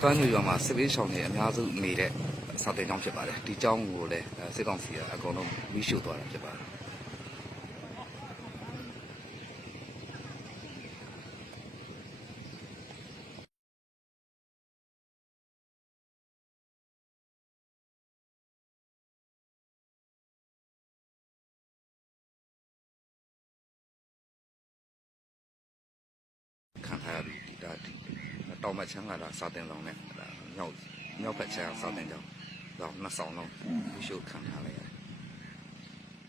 端就要嘛，设备上呢，များ數နေတဲ့စာတင်ကြောင်းဖြစ်ပါတယ်။ဒီကြောင်းကိုလည်းစစ်ကောင်စီကအကုန်လုံးမိရှုသွားတာဖြစ်ပါတယ်။ခံထားရပြီဒီတောင်ဘက်ချမ်းကစာတင်ဆောင်နဲ့မြောက်ဘက်ချမ်းစာတင်ကြောင်းတော့နှစ်ဆောင်လုံးမိရှုခံထားလိုက်ရ